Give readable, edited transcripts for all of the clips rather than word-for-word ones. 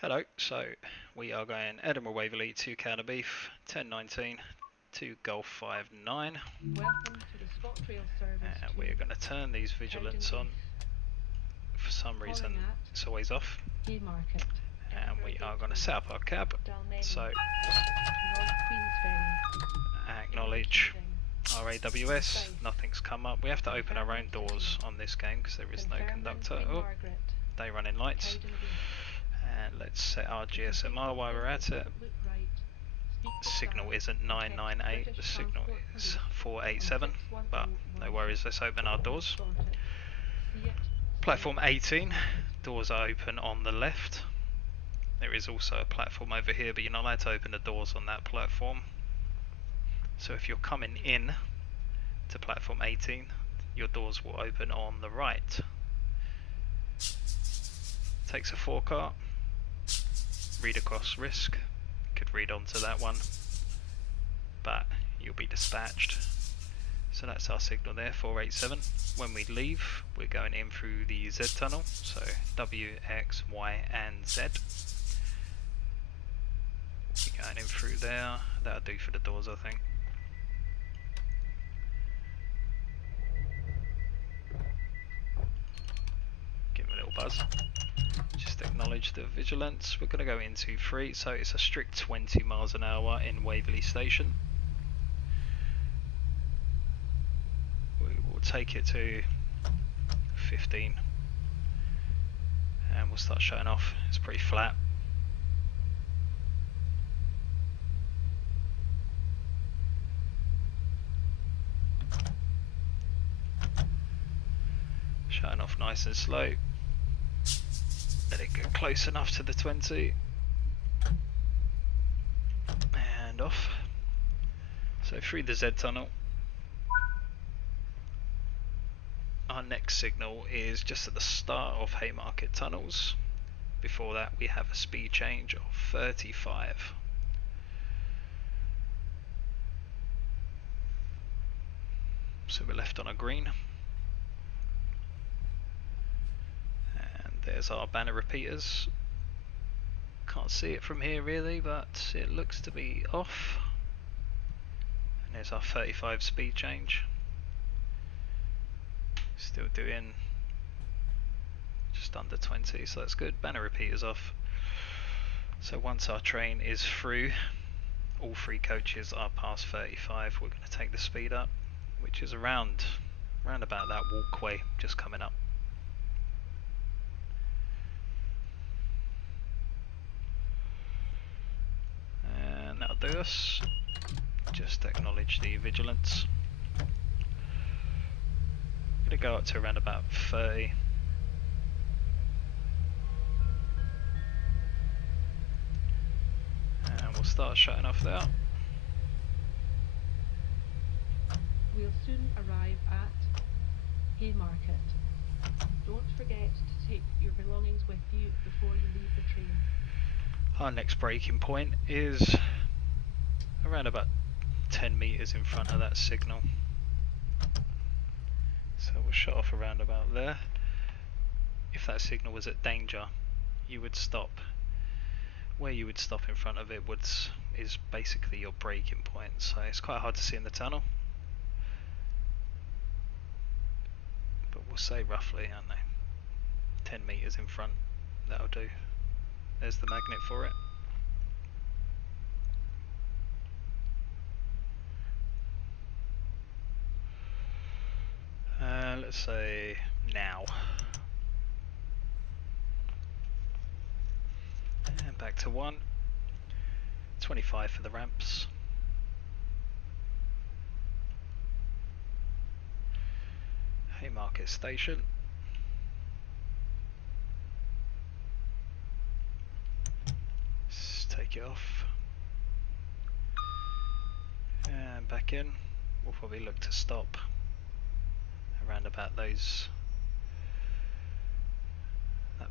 Hello, so we are going Edinburgh Waverley to Cowdenbeath, 1019 to Golf 59. Welcome to the ScotRail service. We're going to turn these vigilance on. For some reason, it's always off. Haymarket. And we are going to set up our cab. So, acknowledge our AWS. Nothing's come up. We have to open our own doors on this game because there is no conductor. Oh, day running lights. And let's set our GSMR while we're at it. Signal isn't 998, the signal is 487, but no worries, let's open our doors. Platform 18, doors are open on the left. There is also a platform over here, but you're not allowed to open the doors on that platform. So if you're coming in to platform 18, your doors will open on the right. Takes a 4-car. Read across risk, could read onto that one, but you'll be dispatched. So that's our signal there, 487. When we leave, we're going in through the Z tunnel, so W, X, Y and Z. We're going in through there, that'll do for the doors I think. Give him a little buzz. Just acknowledge the vigilance. We're going to go into 3, so it's a strict 20 miles an hour in Waverley Station. We will take it to 15 and we'll start shutting off. It's pretty flat. Shutting off nice and slow. Let it get close enough to the 20 and off. So through the Z tunnel. Our next signal is just at the start of Haymarket tunnels. Before that we have a speed change of 35. So we're left on a green. There's our banner repeaters. Can't see it from here really, but it looks to be off. And there's our 35 speed change. Still doing just under 20, so that's good. Banner repeaters off. So once our train is through, all 3 coaches are past 35, we're going to take the speed up, which is around about that walkway just coming up. That'll do us. Just acknowledge the vigilance. I'm going to go up to around about 30. And we'll start shutting off there. We'll soon arrive at Haymarket. Don't forget to take your belongings with you before you leave the train. Our next braking point is around about 10 meters in front of that signal. So we'll shut off around about there. If that signal was at danger, you would stop. Where you would stop in front of it is basically your braking point, so it's quite hard to see in the tunnel. But we'll say roughly, I don't know, 10 meters in front, that'll do. There's the magnet for it. Let's say now. And back to 1. 25 for the ramps. Haymarket Station. Let's take it off. And back in. We'll probably look to stop around about that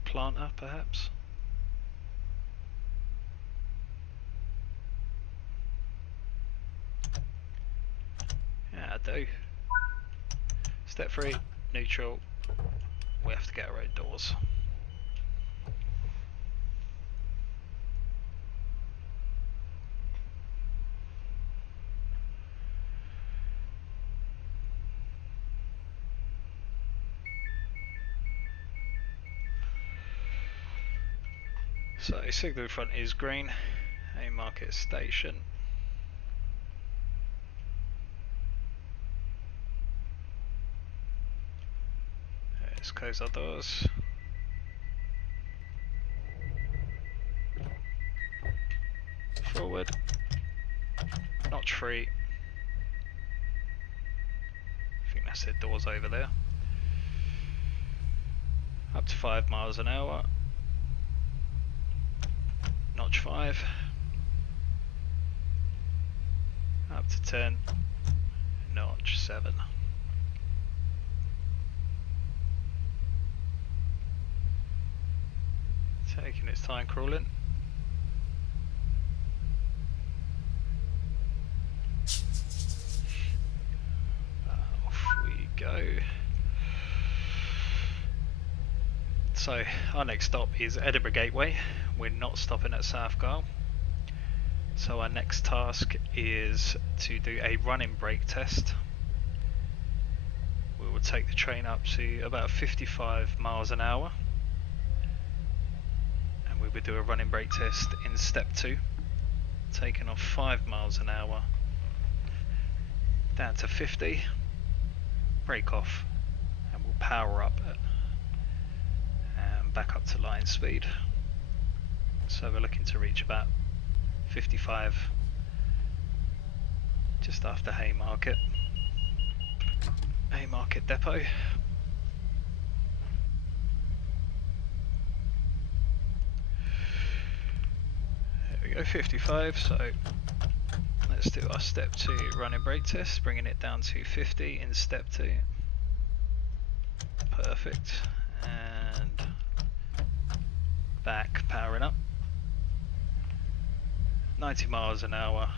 planter perhaps. Yeah, I do. Step 3, neutral. We have to get our own doors. So signal in front is green, Haymarket station. Let's close our doors. Forward. Notch 3. I think that's the doors over there. Up to 5 miles an hour. Notch 5. Up to 10. Notch 7. Taking its time crawling. Off we go. So our next stop is Edinburgh Gateway. We're not stopping at Southgall. So our next task is to do a running brake test. We will take the train up to about 55 miles an hour. And we will do a running brake test in step 2. Taking off 5 miles an hour. Down to 50. Brake off. And we'll power up and back up to line speed. So we're looking to reach about 55 just after Haymarket depot. There we go, 55. So let's do our step 2 running brake test, bringing it down to 50 in step 2. Perfect. And back, powering up. 90 miles an hour.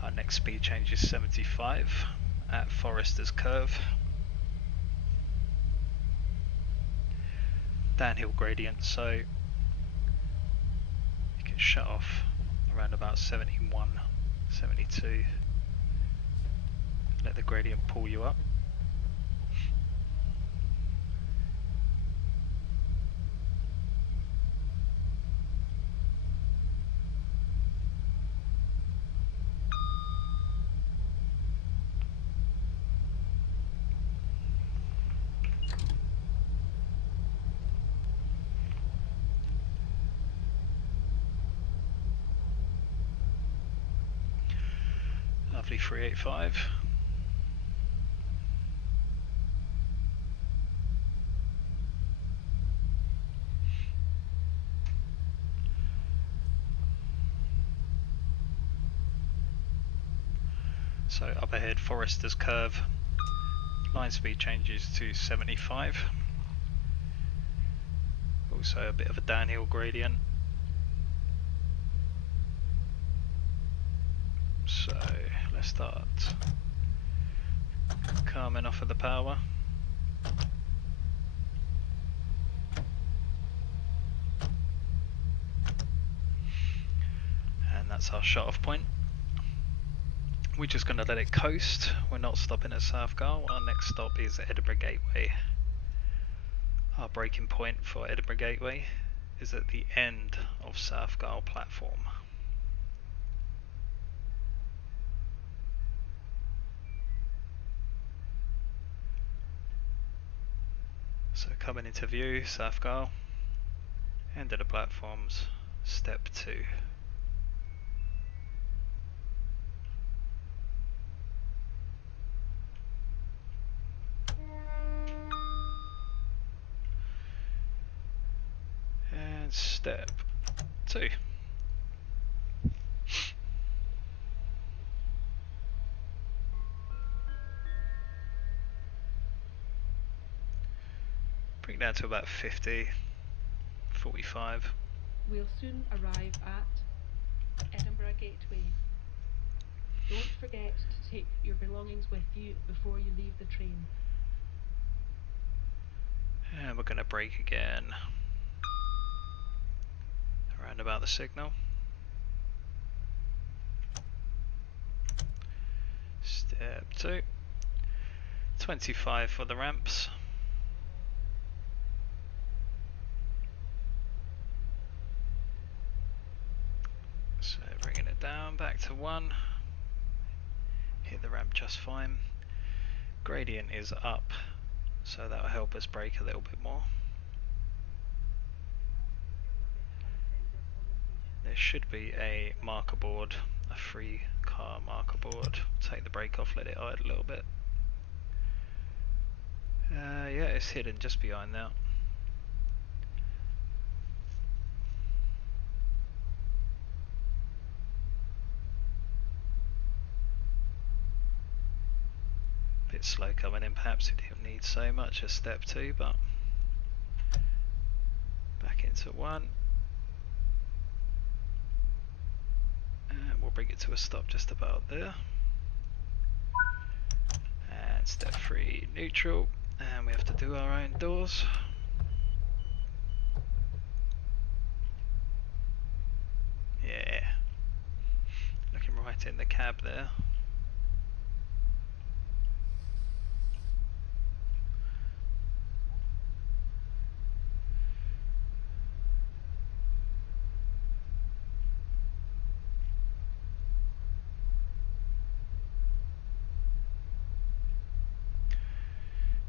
Our next speed change is 75 at Forrester's Curve. Downhill gradient, so you can shut off around about 71, 72. Let the gradient pull you up. Lovely 385. So up ahead, Forrester's Curve. Line speed changes to 75. Also a bit of a downhill gradient. So let's start calming off of the power. And that's our shut off point. We're just going to let it coast. We're not stopping at Southgall. Our next stop is Edinburgh Gateway. Our braking point for Edinburgh Gateway is at the end of Southgall platform. So coming into view, Southgall, end of the platforms, step 2. And step 2. Bring it down to about 50, 45. We'll soon arrive at Edinburgh Gateway. Don't forget to take your belongings with you before you leave the train. And we're going to brake again. Around about the signal. Step 2. 25 for the ramps. down, back to 1. Hit the ramp just fine. Gradient is up, so that will help us brake a little bit more. There should be a marker board, a free car marker board. Take the brake off, let it idle a little bit. Yeah, it's hidden just behind that. Bit slow coming in, perhaps it didn't need so much as step 2, but back into 1. And we'll bring it to a stop just about there. And step 3 neutral, and we have to do our own doors. Yeah, looking right in the cab there.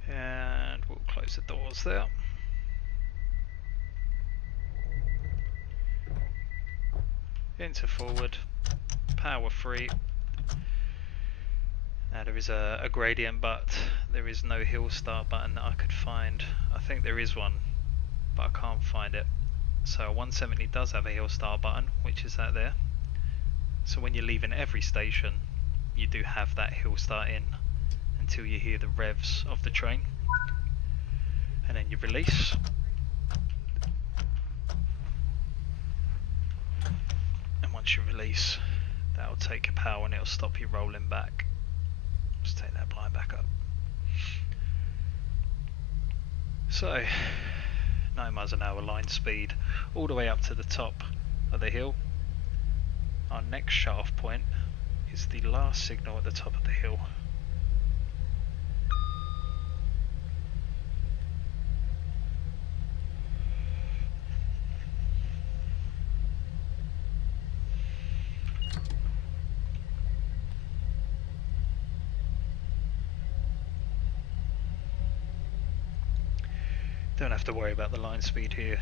And we'll close the doors there. Into forward, power free. Now there is a gradient, but there is no hill start button that I could find. I think there is one, but I can't find it. So 170 does have a hill start button, which is that there. So when you're leaving every station, you do have that hill start in until you hear the revs of the train, and then you release. And once you release, that'll take your power and it'll stop you rolling back. Just take that blind back up. So 9 miles an hour line speed all the way up to the top of the hill. Our next shut off point is the last signal at the top of the hill. Don't have to worry about the line speed here.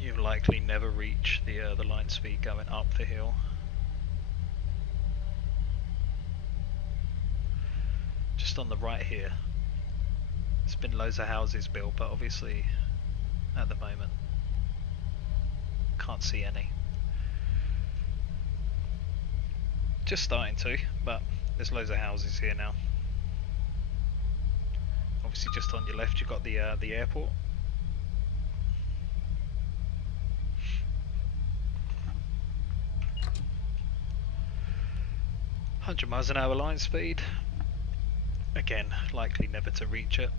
You'll likely never reach the line speed going up the hill. Just on the right here, there's been loads of houses built, but obviously at the moment can't see any. Just starting to, but there's loads of houses here now. Obviously just on your left you've got the airport. £100 miles an hour line speed. Again, likely never to reach it.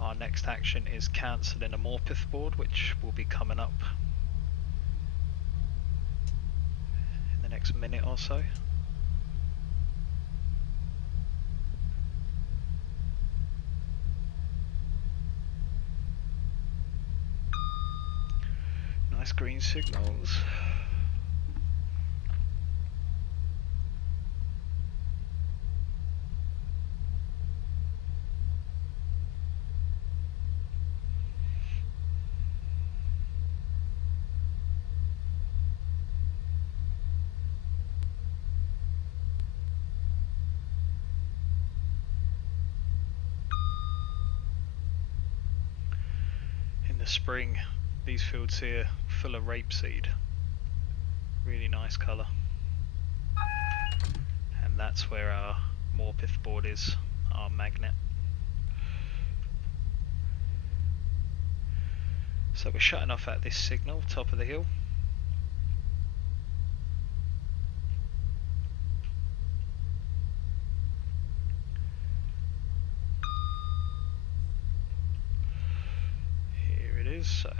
Our next action is cancelling a Morpeth board, which will be coming up in the next minute or so. Nice green signals. In the spring, these fields here full of rapeseed, really nice colour, and that's where our Morpeth board is, our magnet. So we're shutting off at this signal, top of the hill. Here it is. So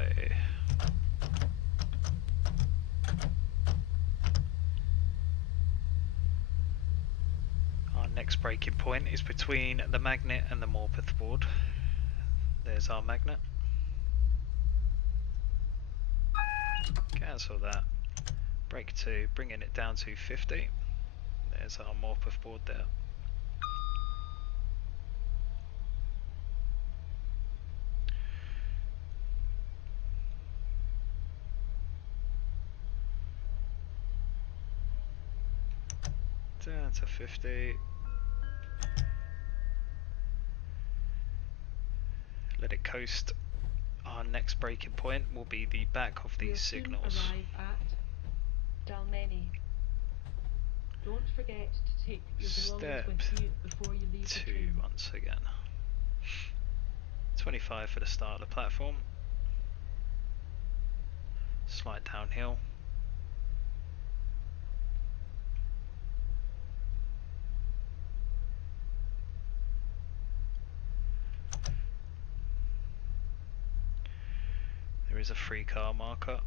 our next braking point is between the magnet and the Morpeth board. There's our magnet. Cancel that. Brake 2, bringing it down to 50. There's our Morpeth board there. Down to 50. Let it coast. Our next braking point will be the back of these signals. Soon arrive at Dalmeny. Don't forget to take your belongings with you before you leave the train. Once again. 25 for the start of the platform. Slight downhill. There is a free car marker.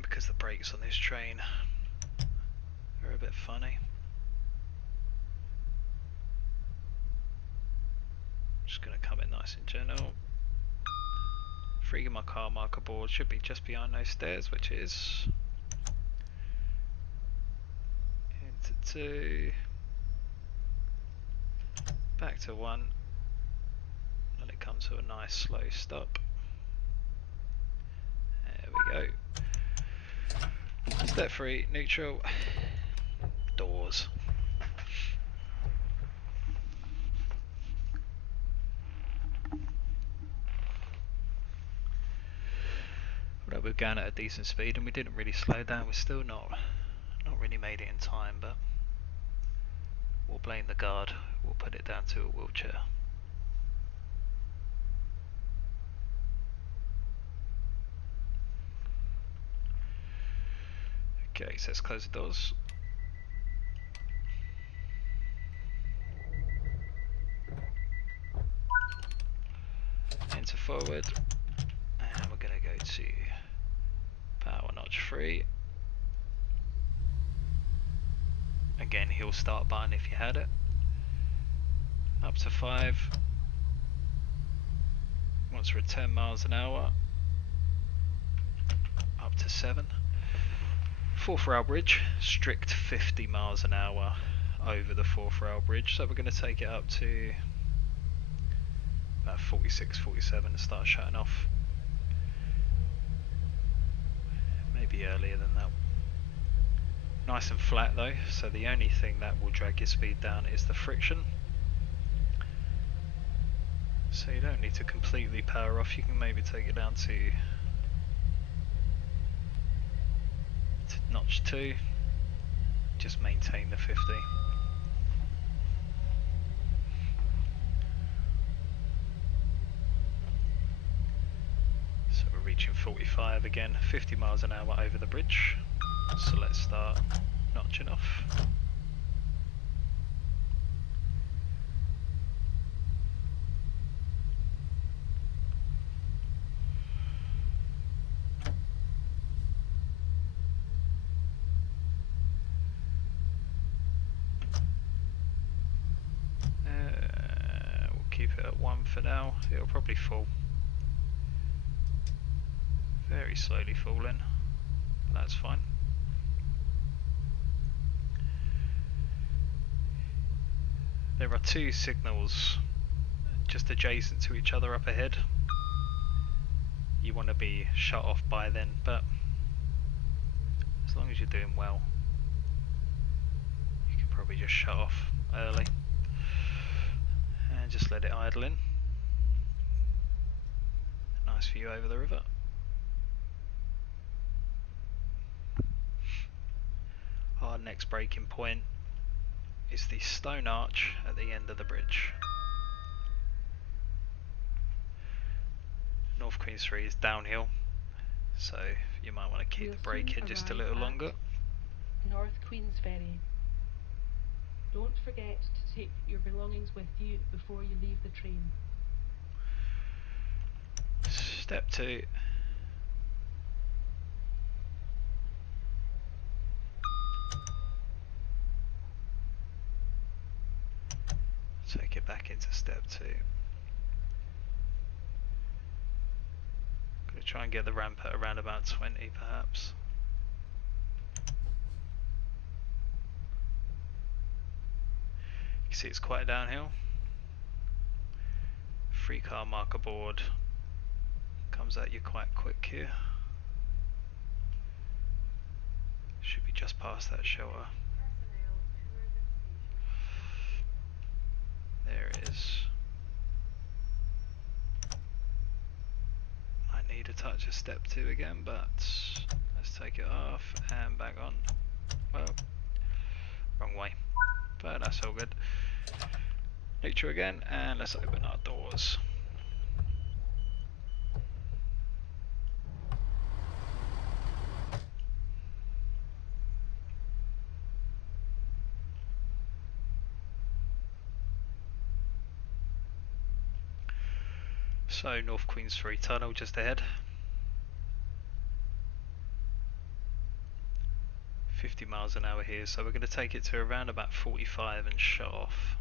Because the brakes on this train are a bit funny. Just going to come in nice and gentle. Freeing my car marker board should be just behind those stairs, which is into 2, back to 1, let it come to a nice slow stop. There we go. Step 3, neutral, doors. Although we're going at a decent speed and we didn't really slow down, we're still not really made it in time, but we'll blame the guard. We'll put it down to a wheelchair. Okay, so let's close the doors. Enter forward, and we're going to go to power notch 3. Again, he'll start button if you had it. Up to 5. Once we're at 10 miles an hour, up to 7. 4th rail bridge, strict 50 miles an hour over the 4th rail bridge, so we're going to take it up to about 46, 47 and start shutting off. Maybe earlier than that. Nice and flat though, so the only thing that will drag your speed down is the friction. So you don't need to completely power off, you can maybe take it down to notch 2, just maintain the 50. So we're reaching 45 again, 50 miles an hour over the bridge. So let's start notching off. We'll keep it at 1 for now. It'll probably fall. Very slowly falling, but that's fine. There are 2 signals just adjacent to each other up ahead. You want to be shut off by then, but as long as you're doing well, you can probably just shut off early and just let it idle in. Nice view over the river. Our next braking point is the stone arch at the end of the bridge. North Queen Street is downhill, so you might want to keep the brake in just a little longer. North Queensferry. Don't forget to take your belongings with you before you leave the train. Step 2. Take it back into step 2. try and get the ramp at around about 20 perhaps. You can see it's quite downhill. 3-car marker board comes at you quite quick here. Should be just past that shelter. There it is. I need to touch a step 2 again, but let's take it off and back on. Well, wrong way, but that's all good. Neutral again, and let's open our doors. So North Queensferry Tunnel just ahead. 50 miles an hour here, so we're going to take it to around about 45 and shut off.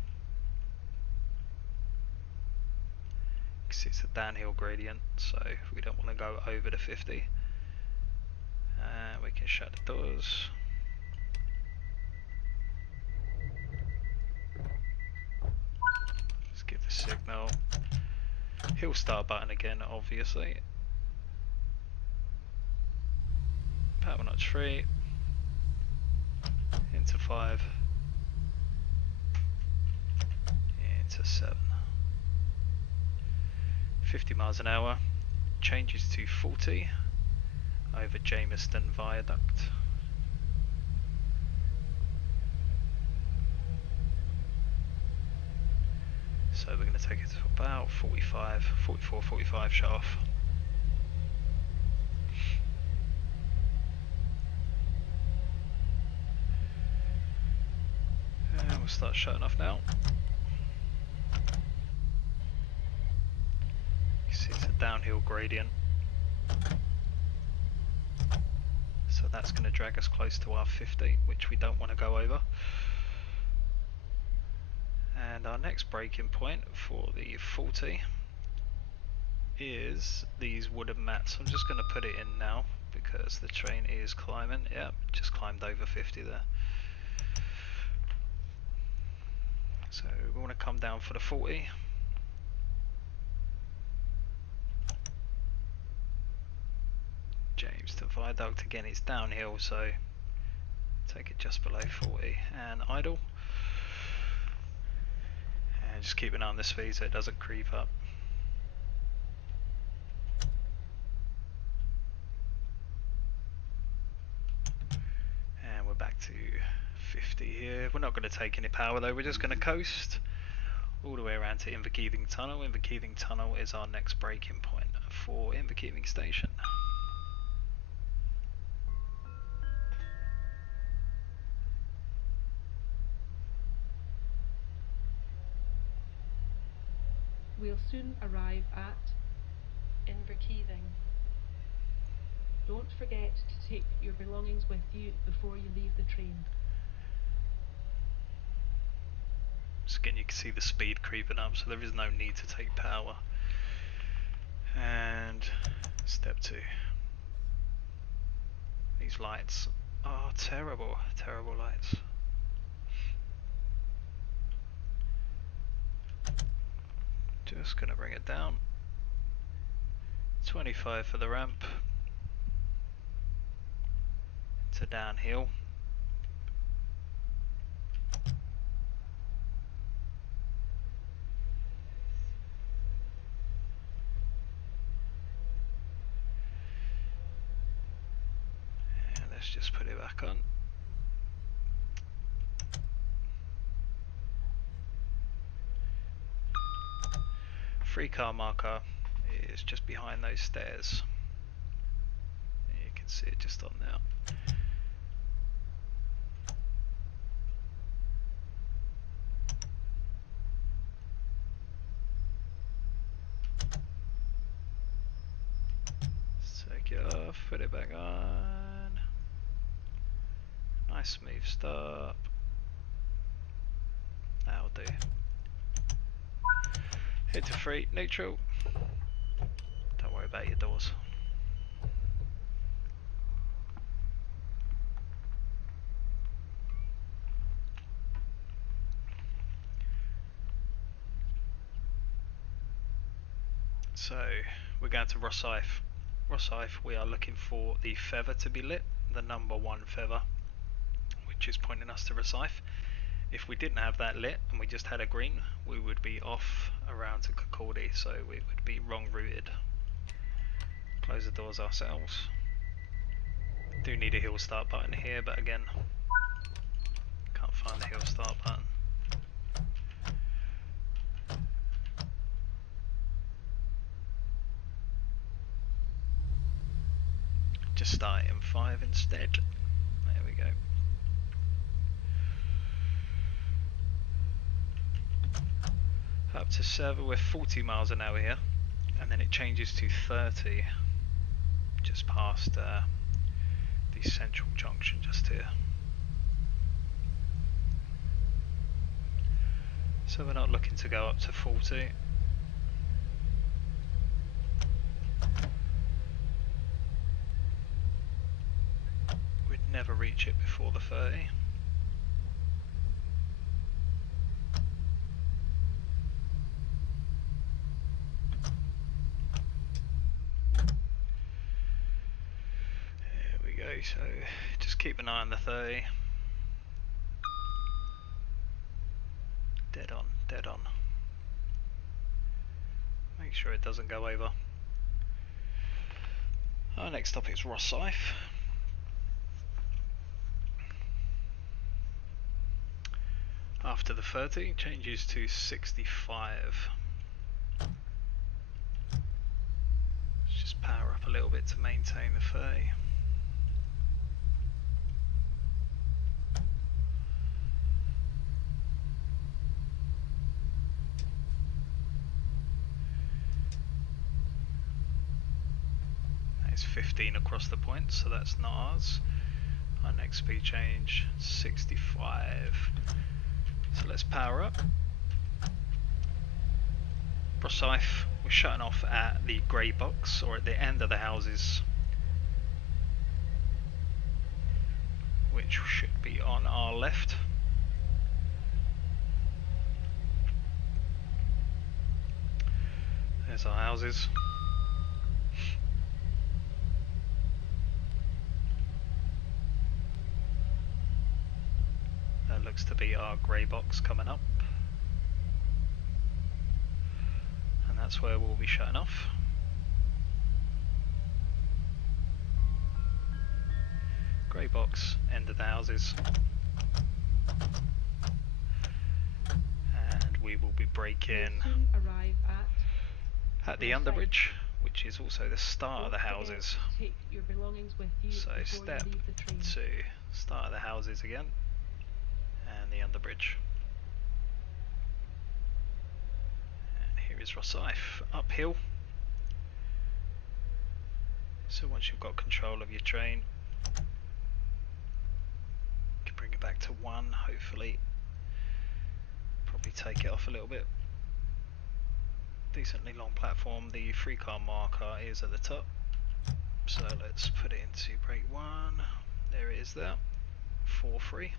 Because it's a downhill gradient, so we don't want to go over the 50. We can shut the doors. Let's give the signal. Hill start button again, obviously. Power notch 3. Into 5. Into 7. 50 miles an hour. Changes to 40 over Jamestown Viaduct. So we're going to take it to about 45, 44, 45, shut off. And we'll start shutting off now. You see it's a downhill gradient. So that's going to drag us close to our 50, which we don't want to go over. And our next braking point for the 40 is these wooden mats. I'm just going to put it in now because the train is climbing. Yeah, just climbed over 50 there. So we want to come down for the 40. Jamestown Viaduct, again it's downhill, so take it just below 40 and idle. And just keep an eye on the speed so it doesn't creep up. And we're back to 50 here. We're not going to take any power though, we're just going to coast all the way around to Inverkeithing Tunnel. Inverkeithing Tunnel is our next braking point for Inverkeithing Station. We'll soon arrive at Inverkeithing. Don't forget to take your belongings with you before you leave the train. So again you can see the speed creeping up, so there is no need to take power. And step 2. These lights are terrible, terrible lights. Just gonna bring it down. 25 for the ramp. To downhill. And let's just put it back on. Three-car marker is just behind those stairs. You can see it just on now. Let's take it off, put it back on. Nice smooth stop. That'll do. Hit to 3, neutral. Don't worry about your doors. So we're going to Rosyth. Rosyth, we are looking for the feather to be lit, the number 1 feather, which is pointing us to Rosyth. If we didn't have that lit and we just had a green, we would be off around to Kirkcaldy, so we would be wrong routed. Close the doors ourselves. Do need a hill start button here, but again, can't find the hill start button. Just start M5 instead. There we go. Up to server, we're 40 miles an hour here, and then it changes to 30 just past the central junction just here. So we're not looking to go up to 40. We'd never reach it before the 30. So just keep an eye on the 30. Dead on, dead on. Make sure it doesn't go over. Our next stop is Rosyth. After the 30, it changes to 65. Let's just power up a little bit to maintain the 30. It's 15 across the point, so that's not ours. Our next speed change, 65. So let's power up. Rosyth, we're shutting off at the grey box, or at the end of the houses, which should be on our left. There's our houses. That looks to be our grey box coming up. And that's where we'll be shutting off. Grey box, end of the houses. And we will be braking arrive at the underbridge, which is also the start of the houses. Take your belongings with you So before step you leave the train. 2, start of the houses again, and the underbridge. And here is Rosyth, uphill. So once you've got control of your train, you can bring it back to 1, hopefully. Probably take it off a little bit. Decently long platform. The 3-car marker is at the top, so let's put it into brake 1. There it is there. 4-3. There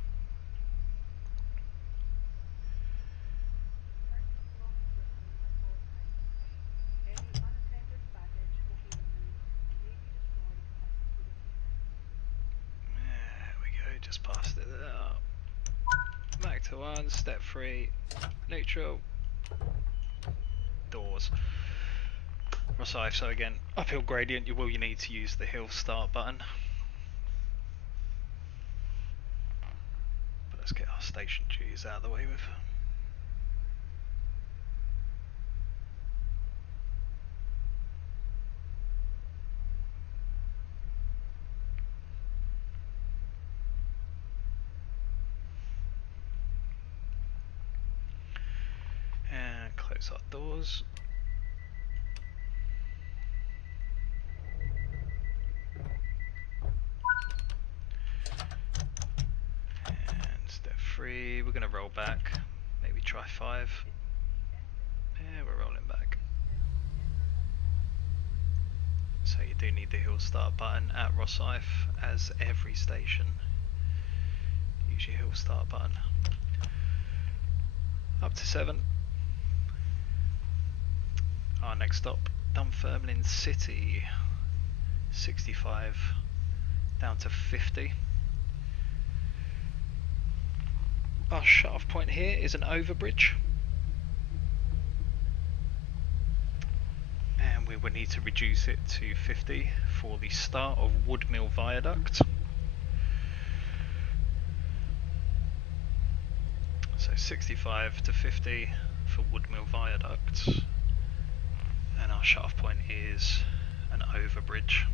we go, just passed it there. Back to 1, step 3, neutral, doors. Rosyth, so again, uphill gradient, you need to use the hill start button. But let's get our station duties out of the way with. And close our doors. And step 3, we're going to roll back, maybe try 5. Yeah, we're rolling back. So you do need the hill start button at Rosyth, as every station. Use your hill start button. Up to 7. Our next stop Dunfermline City, 65 down to 50. Our shut-off point here is an overbridge, and we will need to reduce it to 50 for the start of Woodmill Viaduct. So 65 to 50 for Woodmill Viaduct, and our shut-off point is an overbridge.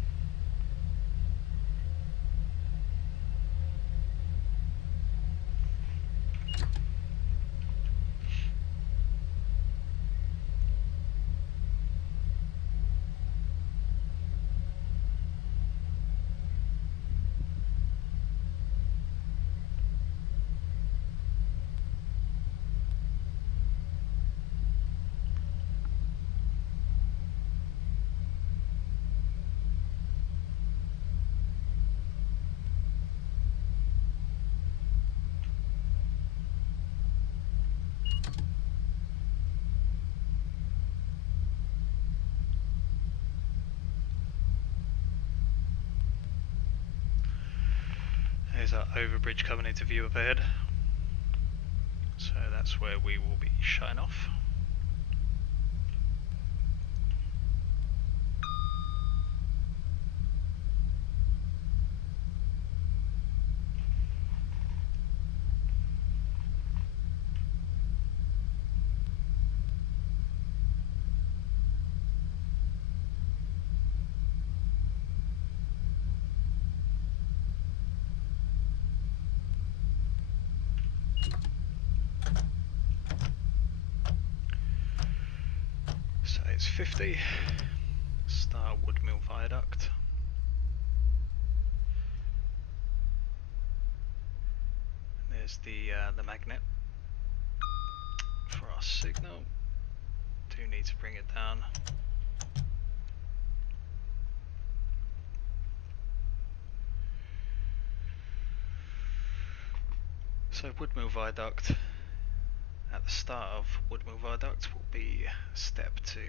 There's our overbridge coming into view up ahead. So that's where we will be shutting off. So it's 50, start Woodmill Viaduct. There's the magnet for our signal. Do need to bring it down. So Woodmill Viaduct, at the start of Woodmill Viaduct will be step 2.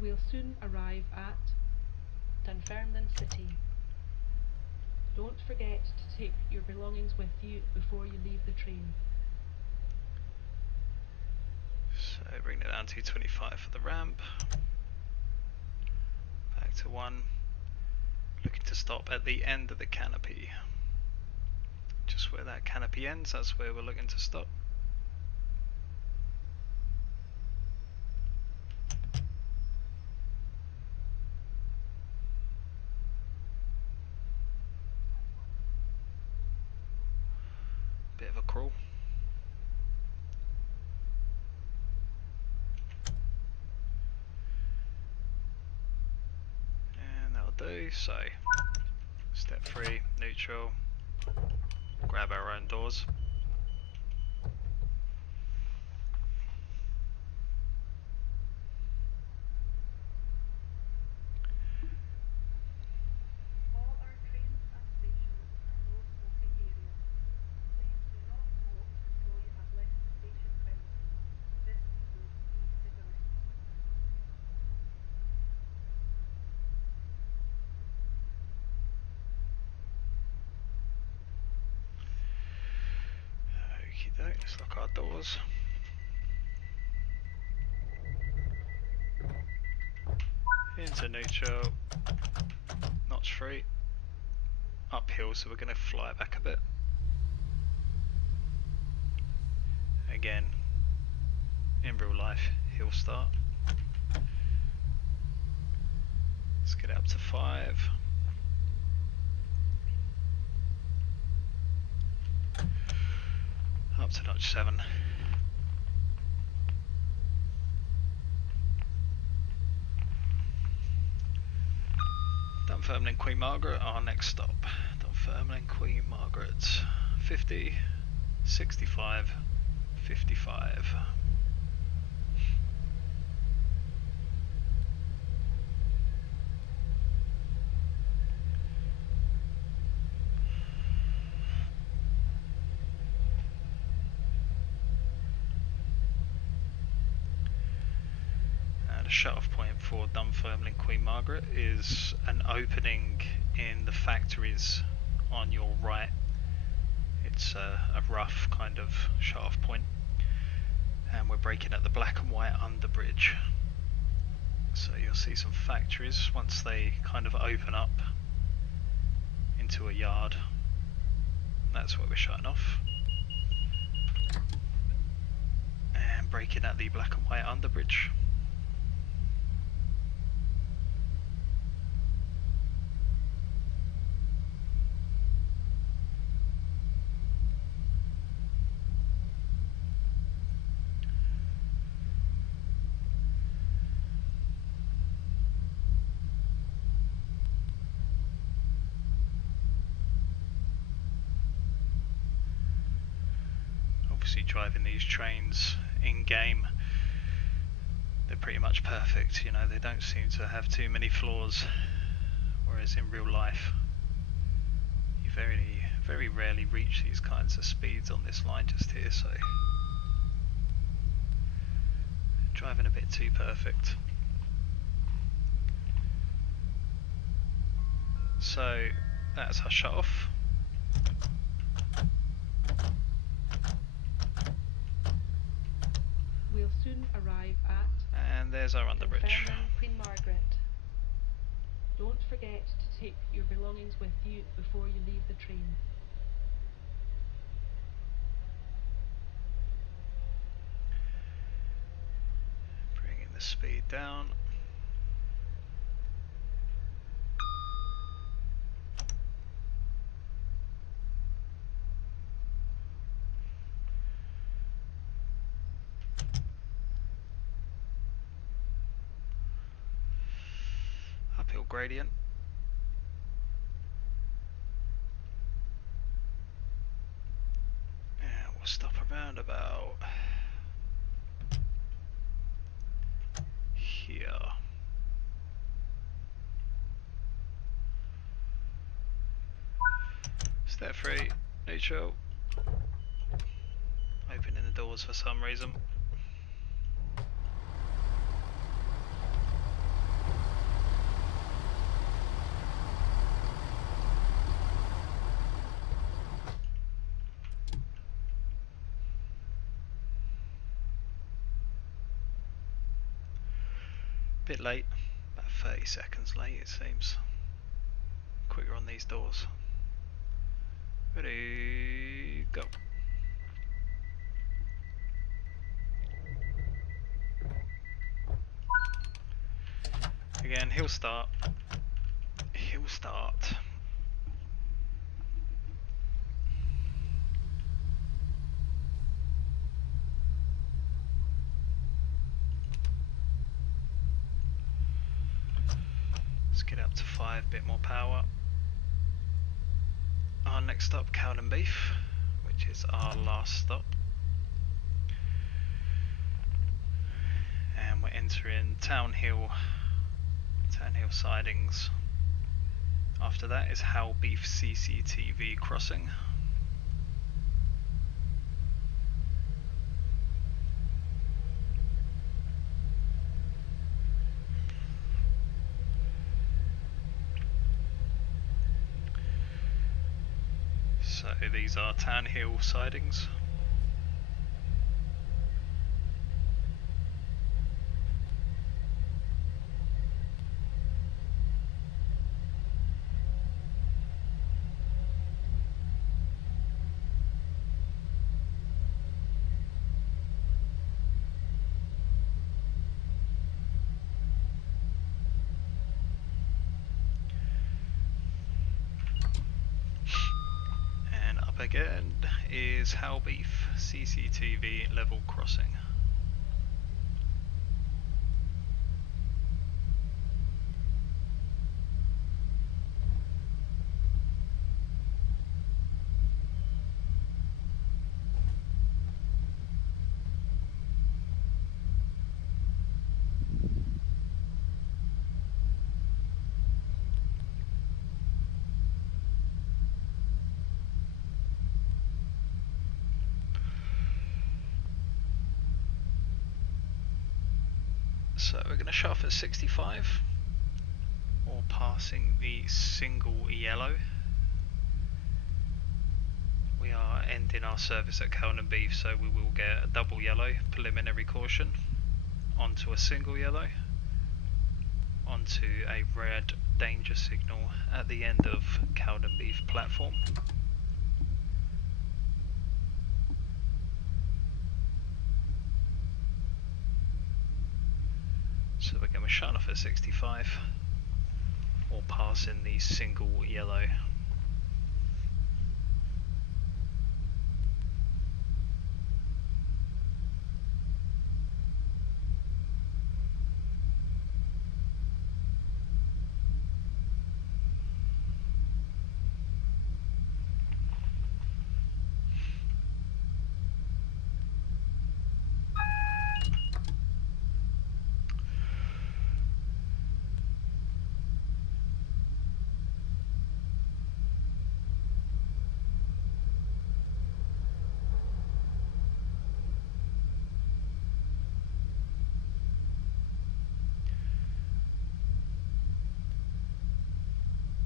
We'll soon arrive at Dunfermline City. Don't forget to take your belongings with you before you leave the train. So bring it down to 25 for the ramp. Back to 1. Looking to stop at the end of the canopy. Just where that canopy ends, that's where we're looking to stop. Bit of a crawl. And that'll do. So step 3, neutral, grab our own doors. All our trains and stations are no smoking areas. Please do not smoke until you have left the station premises. This includes e-cigarettes. Okie doke, let's lock our doors. Into neutral, notch 3, uphill, so we're going to fly back a bit. Again, in real life, hill start. Let's get it up to 5. Up to notch 7. Dunfermline Queen Margaret, our next stop. Dunfermline Queen Margaret, 50, 65, 55. shut-off point for Dunfermline Queen Margaret is an opening in the factories on your right. It's a rough kind of shut-off point, and we're braking at the black and white underbridge. So you'll see some factories once they kind of open up into a yard. That's where we're shutting off. And braking at the black and white underbridge. Obviously driving these trains in game, they're pretty much perfect, you know, they don't seem to have too many flaws, whereas in real life you very rarely reach these kinds of speeds on this line just here, so driving a bit too perfect. So that's our shut off. We'll soon arrive at And there's our underbridge. Dunfermline Queen Margaret. Don't forget to take your belongings with you before you leave the train. Bringing the speed down. Uphill gradient. And we'll stop around about here. Step 3, neutral. Opening the doors for some reason. Bit late, about 30 seconds late it seems. Quicker on these doors. Ready, go. Again, he'll start. He'll start. Let's get up to 5, bit more power. Our next stop, Cowdenbeath, which is our last stop. And we're entering Town Hill sidings. After that is Cowdenbeath CCTV crossing. So these are Town Hill sidings. Again is Cowdenbeath CCTV level crossing. So we're going to shut off at 65, or passing the single yellow. We are ending our service at Cowdenbeath, so we will get a double yellow, preliminary caution, onto a single yellow, onto a red danger signal at the end of Cowdenbeath platform. So again, we're shutting off at 65, or passing the single yellow.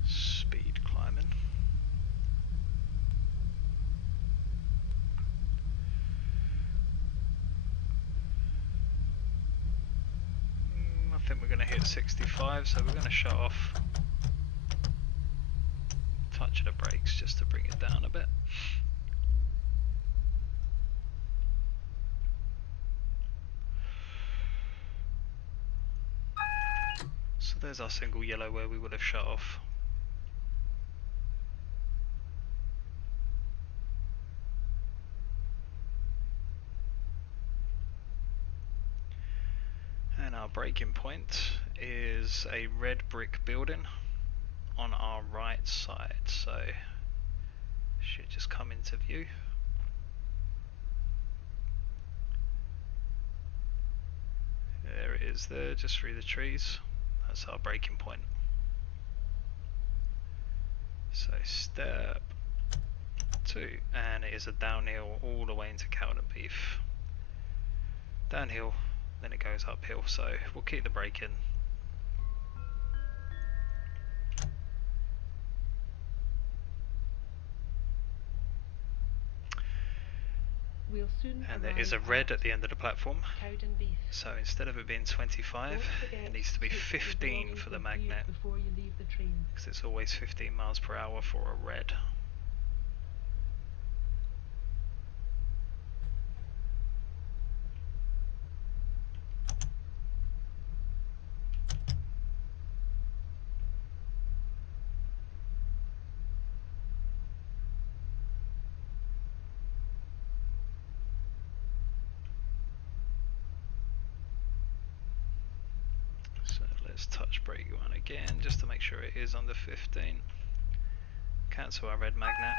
Speed climbing. I think we're going to hit 65, so we're going to shut off. Touch of the brakes just to bring it down a bit. So there's our single yellow where we would have shut off. And our braking point is a red brick building on our right side, so should just come into view. There it is there, just through the trees. That's our braking point. So step 2, and it is a downhill all the way into Cowdenbeath. Downhill, then it goes uphill, so we'll keep the brake in. We'll soon And there is a red at the end of the platform, Cowdenbeath. so instead of it being 25, it needs to be 15 for the magnet, before you leave the train. because it's always 15 miles per hour for a red. So let's touch brake one again, just to make sure it is under 15. Cancel our red magnet.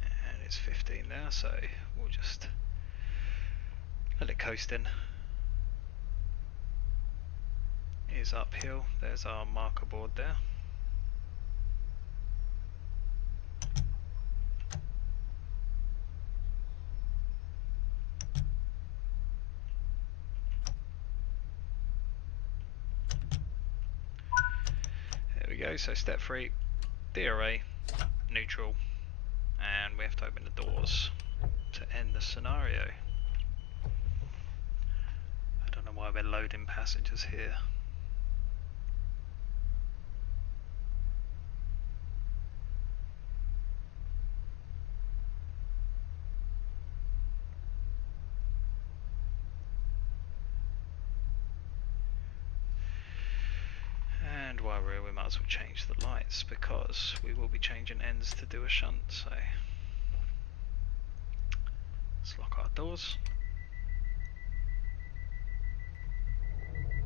And it's 15 now, so we'll just let it coast in. It is uphill, there's our marker board there. There we go, so step 3, DRA, neutral, and we have to open the doors to end the scenario. I don't know why we're loading passengers here. And while we're here, we might as well change the lights, because we will be changing ends to do a shunt, so let's lock our doors.